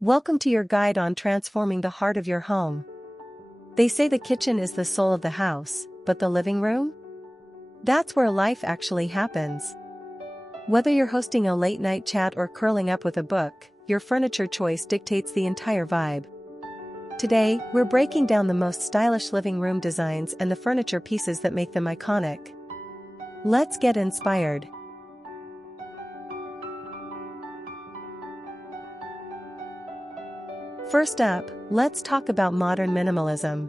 Welcome to your guide on transforming the heart of your home. They say the kitchen is the soul of the house, but the living room? That's where life actually happens. Whether you're hosting a late-night chat or curling up with a book, your furniture choice dictates the entire vibe. Today, we're breaking down the most stylish living room designs and the furniture pieces that make them iconic. Let's get inspired. First up, let's talk about modern minimalism.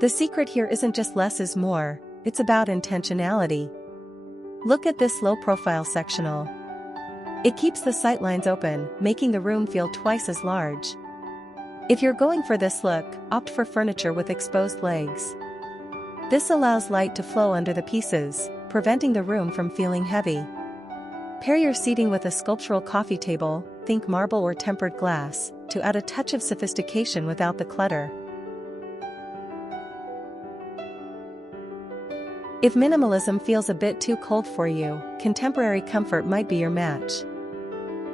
The secret here isn't just less is more, it's about intentionality. Look at this low-profile sectional. It keeps the sightlines open, making the room feel twice as large. If you're going for this look, opt for furniture with exposed legs. This allows light to flow under the pieces, preventing the room from feeling heavy. Pair your seating with a sculptural coffee table, think marble or tempered glass, to add a touch of sophistication without the clutter. If minimalism feels a bit too cold for you, contemporary comfort might be your match.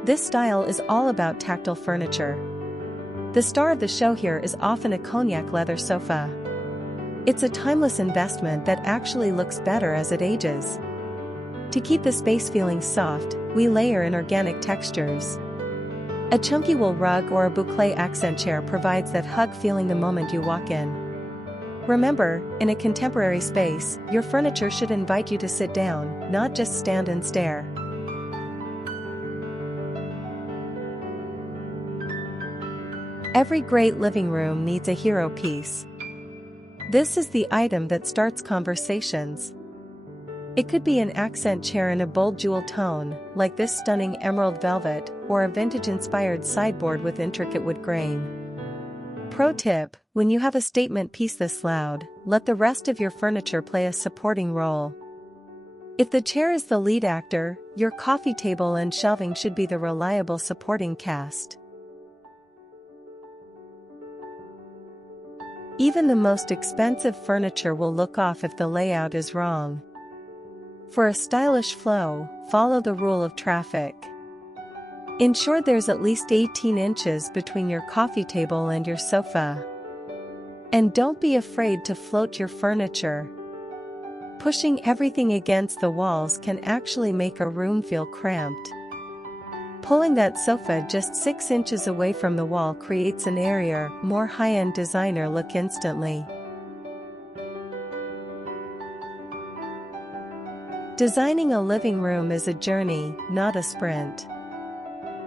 This style is all about tactile furniture. The star of the show here is often a cognac leather sofa. It's a timeless investment that actually looks better as it ages. To keep the space feeling soft, we layer in organic textures. A chunky wool rug or a boucle accent chair provides that hug feeling the moment you walk in. Remember, in a contemporary space, your furniture should invite you to sit down, not just stand and stare. Every great living room needs a hero piece. This is the item that starts conversations. It could be an accent chair in a bold jewel tone, like this stunning emerald velvet, or a vintage-inspired sideboard with intricate wood grain. Pro tip: when you have a statement piece this loud, let the rest of your furniture play a supporting role. If the chair is the lead actor, your coffee table and shelving should be the reliable supporting cast. Even the most expensive furniture will look off if the layout is wrong. For a stylish flow, follow the rule of traffic. Ensure there's at least 18 inches between your coffee table and your sofa. And don't be afraid to float your furniture. Pushing everything against the walls can actually make a room feel cramped. Pulling that sofa just 6 inches away from the wall creates an airier, more high-end designer look instantly. Designing a living room is a journey, not a sprint.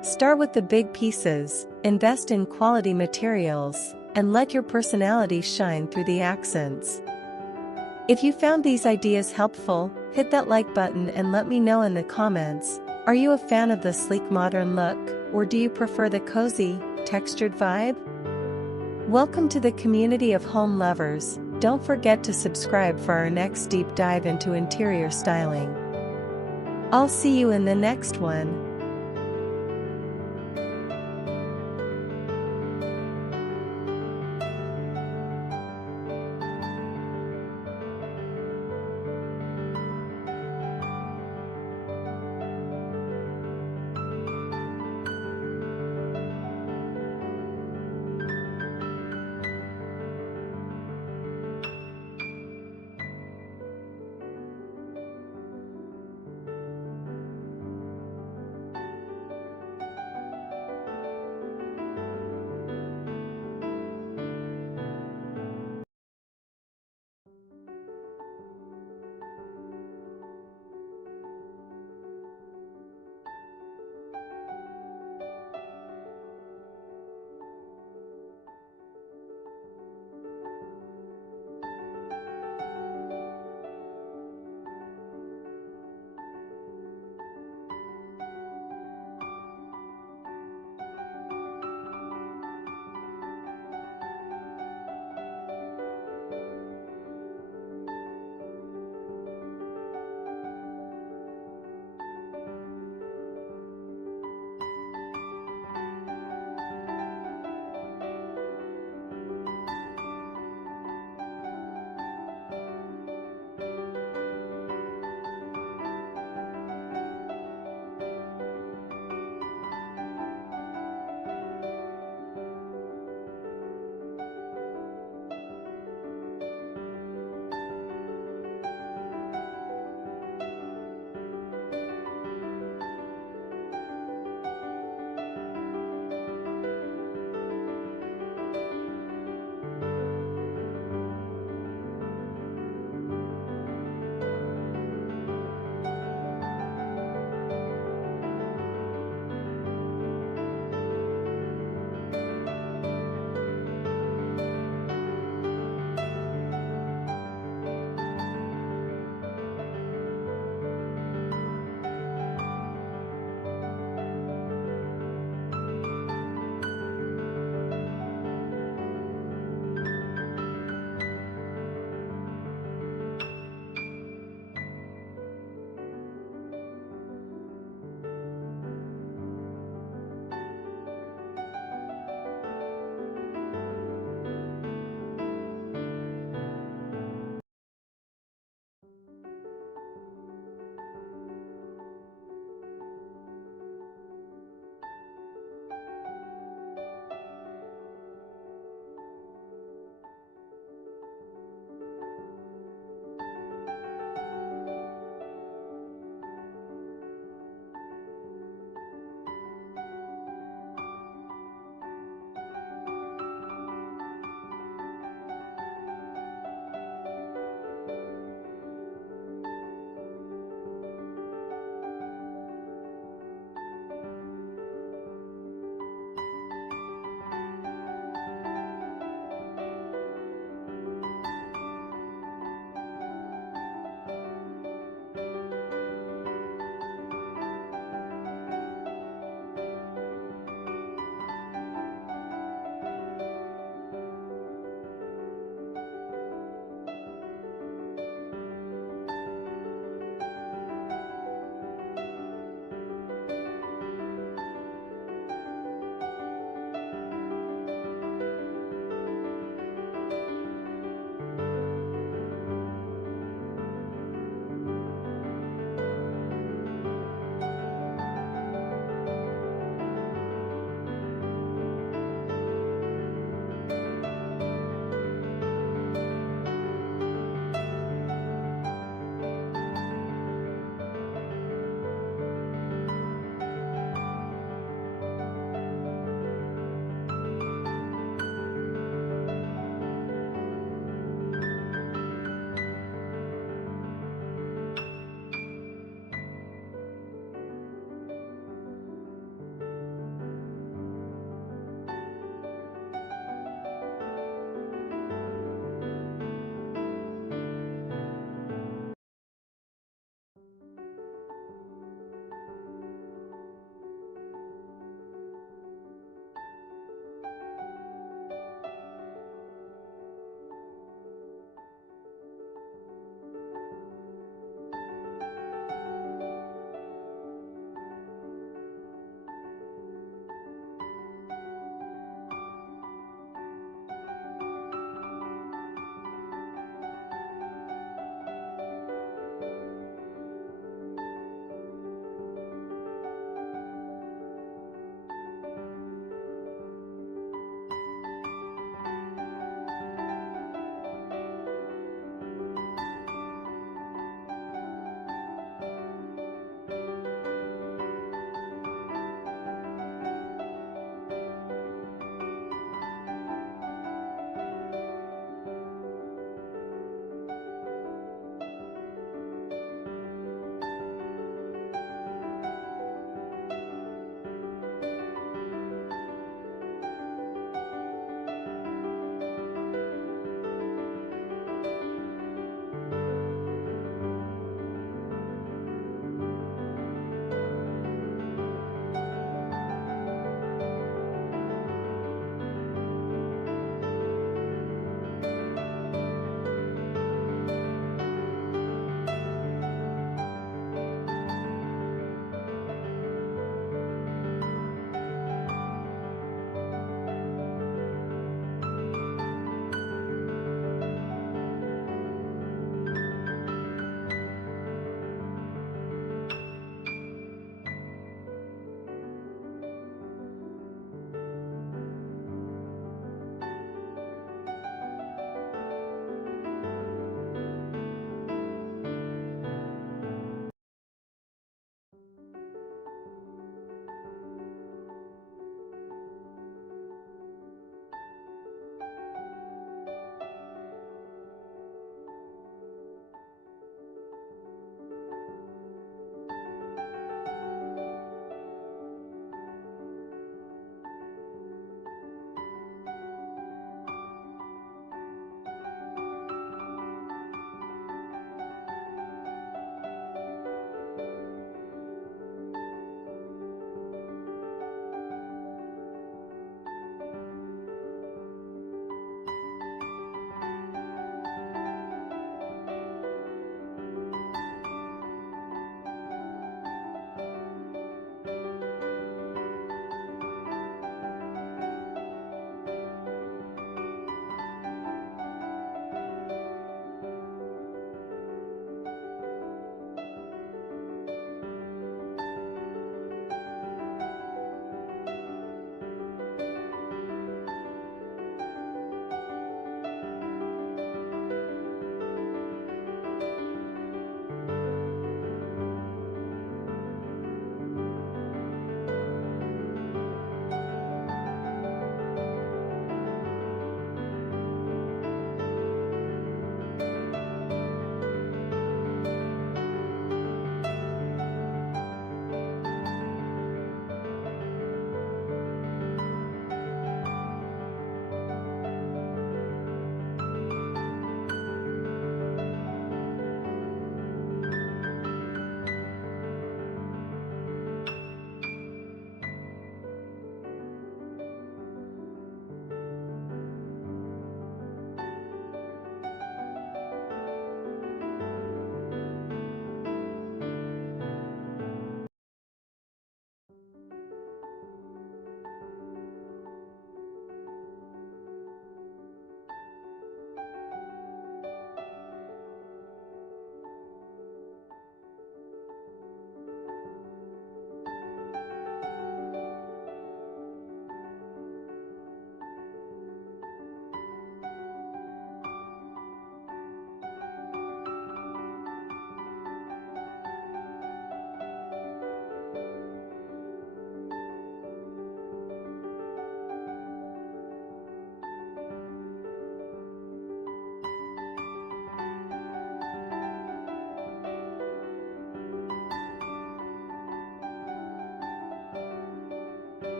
Start with the big pieces, invest in quality materials, and let your personality shine through the accents. If you found these ideas helpful, hit that like button and let me know in the comments. Are you a fan of the sleek modern look, or do you prefer the cozy, textured vibe? Welcome to the community of home lovers. Don't forget to subscribe for our next deep dive into interior styling. I'll see you in the next one.